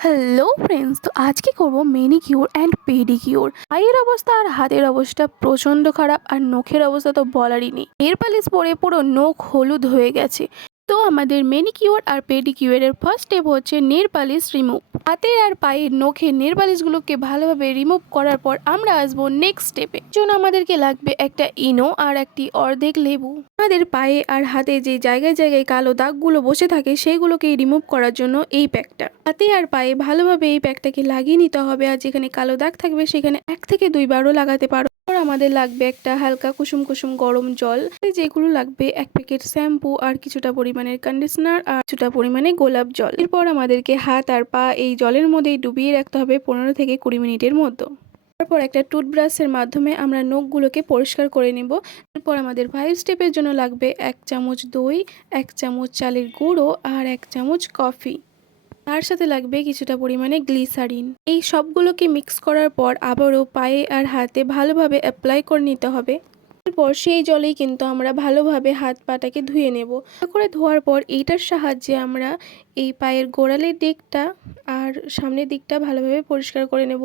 Hello friends, তো আজকে করব ম্যানিকিউর অ্যান্ড পেডিকিউর। পায়ের অবস্থা আর হাতের অবস্থা প্রচণ্ড খারাপ, আর নখের অবস্থা তো বলারই নেই। নেল পালিশ পরে পুরো নখ হলুদ হয়ে গেছে। তো আমাদের ম্যানিকিউর আর পেডিকিউরের ফার্স্ট স্টেপ হচ্ছে নেল পালিশ রিমুভ। হাতের আর পায়ের নখের নেল পালিশগুলোকে ভালোভাবে রিমুভ করার পর আমরা আসবো নেক্সট স্টেপে। জন্য আমাদেরকে লাগবে একটা ইনো আর একটি অর্ধেক লেবু। আমাদের পায়ে আর হাতে যে জায়গায় জায়গায় কালো দাগগুলো বসে থাকে সেইগুলোকে রিমুভ করার জন্য এই প্যাকটা হাতে আর পায়ে ভালোভাবে এই প্যাকটাকে লাগিয়ে নিতে হবে। আর যেখানে কালো দাগ থাকবে সেখানে 1 থেকে 2 বারও লাগাতে পারো। আমাদের লাগবে একটা হালকা কুসুম কুসুম গরম জল, যেগুলো লাগবে 1 প্যাকেট শ্যাম্পু আর কিছুটা পরিমাণের কন্ডিশনার আর কিছুটা পরিমাণে গোলাপ জল। এরপর আমাদেরকে হাত আর পা এই জলের মধ্যেই ডুবিয়ে রাখতে হবে 15 থেকে 20 মিনিটের মতো। তারপর একটা টুথব্রাশের মাধ্যমে আমরা নখগুলোকে পরিষ্কার করে নেব। এরপর আমাদের 5 স্টেপের জন্য লাগবে 1 চামচ দই, 1 চামচ চালের গুঁড়ো আর 1 চামচ কফি। তার সাথে লাগবে কিছুটা পরিমাণে গ্লিসারিন। এই সবগুলোকে মিক্স করার পর আবারও পায়ে আর হাতে ভালোভাবে অ্যাপ্লাই করে নিতে হবে। এরপর সেই জলেই কিন্তু আমরা ভালোভাবে হাত পাটাকে ধুয়ে নেব। করে ধোয়ার পর এইটার সাহায্যে আমরা এই পায়ের গোড়ালির দিকটা আর সামনের দিকটা ভালোভাবে পরিষ্কার করে নেব।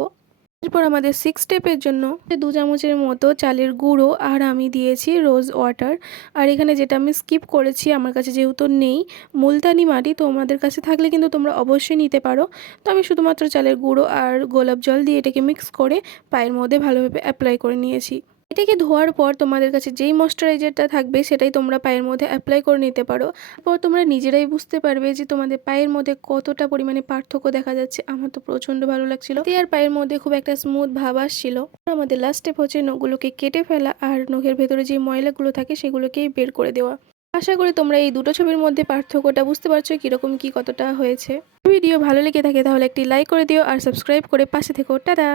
এরপর আমাদের 6 স্টেপের জন্য 2 চামচের মতো চালের গুঁড়ো আর আমি দিয়েছি রোজ ওয়াটার। আর এখানে যেটা আমি স্কিপ করেছি, আমার কাছে যেহেতু নেই মুলতানি মাটি, তো আমাদের কাছে থাকলে কিন্তু তোমরা অবশ্যই নিতে পারো। তো আমি শুধুমাত্র চালের গুঁড়ো আর গোলাপ জল দিয়ে এটাকে মিক্স করে পায়ের মধ্যে ভালোভাবে অ্যাপ্লাই করে নিয়েছি। এটাকে ধোয়ার পর তোমাদের কাছে যেই ময়শ্চারাইজারটা থাকবে সেটাই তোমরা পায়ের মধ্যে অ্যাপ্লাই করে নিতে পারো। তারপর তোমরা নিজেরাই বুঝতে পারবে যে তোমাদের পায়ের মধ্যে কতটা পরিমাণে পার্থক্য দেখা যাচ্ছে। আমার তো প্রচণ্ড ভালো লাগছিল। আর পায়ের মধ্যে খুব একটা স্মুথ ভাব আসছিল। আমাদের লাস্ট স্টেপ হচ্ছে নখগুলোকে কেটে ফেলা আর নখের ভেতরে যে ময়লাগুলো থাকে সেগুলোকেই বের করে দেওয়া। আশা করি তোমরা এই দুটো ছবির মধ্যে পার্থক্যটা বুঝতে পারছো কিরকম কি কতটা হয়েছে। ভিডিও ভালো লেগে থাকে তাহলে একটি লাইক করে দিও আর সাবস্ক্রাইব করে পাশে থেকো। টাটা।